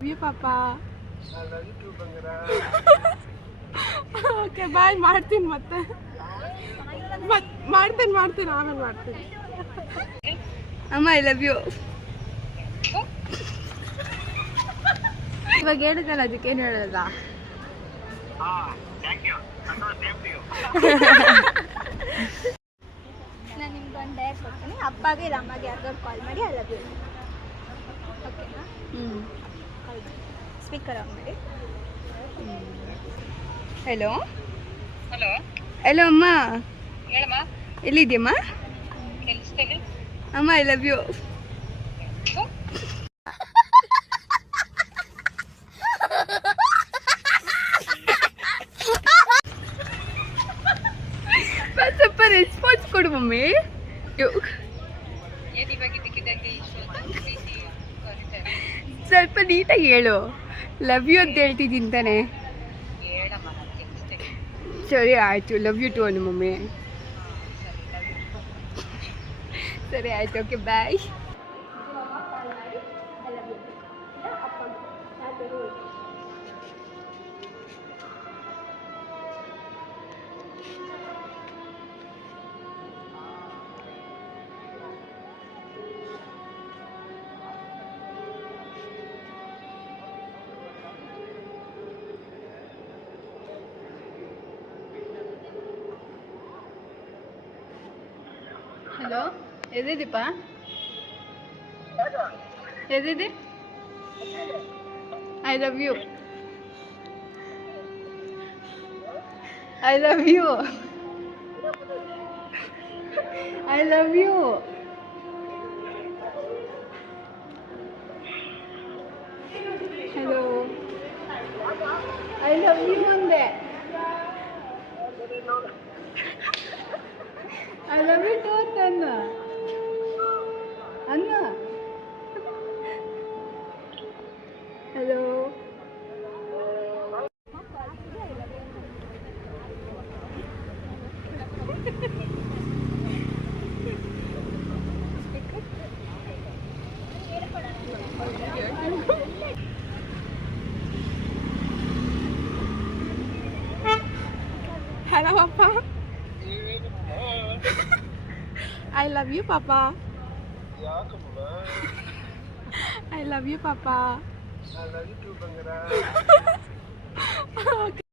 You, Papa. I love you too, Bangara. Okay, bye. ಮಾಡ್ತೀನಿ ಮತ್ತೆ. ಮಾಡ್ತೀನಿ ಆಮೇಲೆ ಮಾಡ್ತೀನಿ. ಅಮ್ಮ ಐ ಲವ್ ಯು. ಇವಾಗ ಹೇಳಿದಲ್ಲ ಅದಕ್ಕೇನು ಹೇಳೋದ? Thank you. Same to you. ನಾನು ನಿಮ್ಗೆ ಒಂದು ಡೈರ್ ಕೊಡ್ತೀನಿ. ಅಪ್ಪಗೆ ಇಲ್ಲ ಅಮ್ಮಗೆ ಯಾರಿಗಾದ್ರು ಕಾಲ್ ಮಾಡಿ ಐ ಲವ್ ಯು ಓಕೆನಾ? ಕಾಲ್ ಮಾಡಿ ಸ್ಪೀಕರ್ ಆನ್ ಮಾಡಿ. ಹಲೋ ಹಲೋ ಹಲೋ ಅಮ್ಮ, ಹೇಳಮ್ಮ. ಎಲ್ಲಿದ್ಯಮ್ಮ? ಕೆಲ್ಸದಲ್ಲಿ ಅಮ್ಮ ಐ ಲವ್ ಯು. ಸ್ವಲ್ಪ ರೆಸ್ಪಾನ್ಸ್ ಕೊಡು ಮಮ್ಮಿ. ಏನ್ ಇವಾಗ ಇದಕ್ಕಿದ್ದಂಗೆ ಸ್ವಲ್ಪ ನೀಟಾಗಿ ಹೇಳು. ಲವ್ ಯು ಅಂತ ಹೇಳ್ತಿದ್ದೀನಿ ತಾನೆ? ಹೇಳಮ್ಮ, ನಾನು ಕೆಲ್ಸದಲ್ಲಿ. ಸರಿ ಆಯಿತು, ಲವ್ ಯು ಟು ಅನ್ನು ಮಮ್ಮಿ. ಸರಿ ಆಯಿತು, ಓಕೆ ಬಾಯ್. ಹಲೋ, ಎಲ್ಲಿದ್ದೀಪ? ಎಲ್ಲಿದ್ದಿ? I love you. I love you. I love you. Hello, I love you ಅಂದೆ. I love you too, Anna. Anna. Hello. Hello, Papa. I love you, Papa. ಯಾಕಮ್ಮ? I love you, Papa. I love you too, Bangara. Okay.